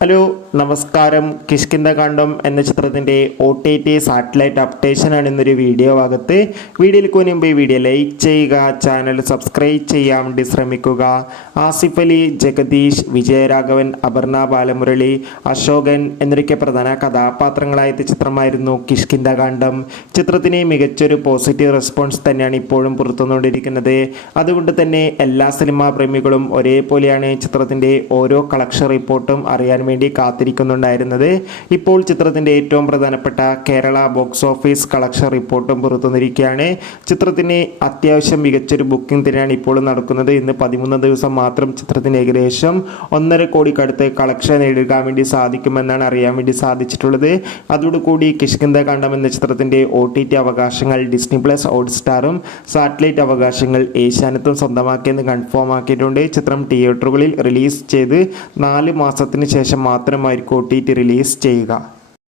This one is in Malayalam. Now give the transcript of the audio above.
ഹലോ നമസ്കാരം. കിഷ്കിന്ധകാണ്ഡം എന്ന ചിത്രത്തിൻ്റെ OTT സാറ്റലൈറ്റ് അപ്ഡേഷനാണ് ഇന്നൊരു വീഡിയോ ഭാഗത്ത്. വീഡിയോയിലേക്ക് മുൻപ് വീഡിയോ ലൈക്ക് ചെയ്യുക, ചാനൽ സബ്സ്ക്രൈബ് ചെയ്യാൻ വേണ്ടി ശ്രമിക്കുക. ആസിഫ് അലി, ജഗദീഷ്, വിജയരാഘവൻ, അപർണ ബാലമുരളി, അശോകൻ എന്നൊക്കെ പ്രധാന കഥാപാത്രങ്ങളായ ചിത്രമായിരുന്നു കിഷ്കിന്ധകാണ്ഡം. ചിത്രത്തിന് മികച്ചൊരു പോസിറ്റീവ് റെസ്പോൺസ് തന്നെയാണ് ഇപ്പോഴും പുറത്തുവന്നുകൊണ്ടിരിക്കുന്നത്. അതുകൊണ്ട് തന്നെ എല്ലാ സിനിമാ പ്രേമികളും ഒരേപോലെയാണ് ചിത്രത്തിൻ്റെ ഓരോ കളക്ഷൻ റിപ്പോർട്ടും അറിയാൻ വേണ്ടി കാത്തിരിക്കുന്നുണ്ടായിരുന്നത്. ഇപ്പോൾ ചിത്രത്തിൻ്റെ ഏറ്റവും പ്രധാനപ്പെട്ട കേരള ബോക്സ് ഓഫീസ് കളക്ഷൻ റിപ്പോർട്ടും പുറത്തുവന്നിരിക്കുകയാണ്. ചിത്രത്തിന് അത്യാവശ്യം മികച്ചൊരു ബുക്കിംഗ് തന്നെയാണ് ഇപ്പോൾ നടക്കുന്നത്. ഇന്ന് 13 ദിവസം മാത്രം ചിത്രത്തിന് ഏകദേശം 1.5 കോടിക്കടുത്ത് കളക്ഷൻ നേടുക വേണ്ടി സാധിക്കുമെന്നാണ് അറിയാൻ വേണ്ടി സാധിച്ചിട്ടുള്ളത്. അതോടുകൂടി കിഷ്കിന്ധകാണ്ഡം എന്ന ചിത്രത്തിൻ്റെ OTT അവകാശങ്ങൾ ഡിസ്നി പ്ലസ്, ഹോട്ട്സ്റ്റാറും സാറ്റലൈറ്റ് അവകാശങ്ങൾ ഏഷ്യാനെറ്റും സ്വന്തമാക്കിയെന്ന് കൺഫേം ആക്കിയിട്ടുണ്ട്. ചിത്രം തിയേറ്ററുകളിൽ റിലീസ് ചെയ്ത് 4 മാസത്തിന് ശേഷം മാത്രമായിരിക്കും OTT റിലീസ് ചെയ്യുക.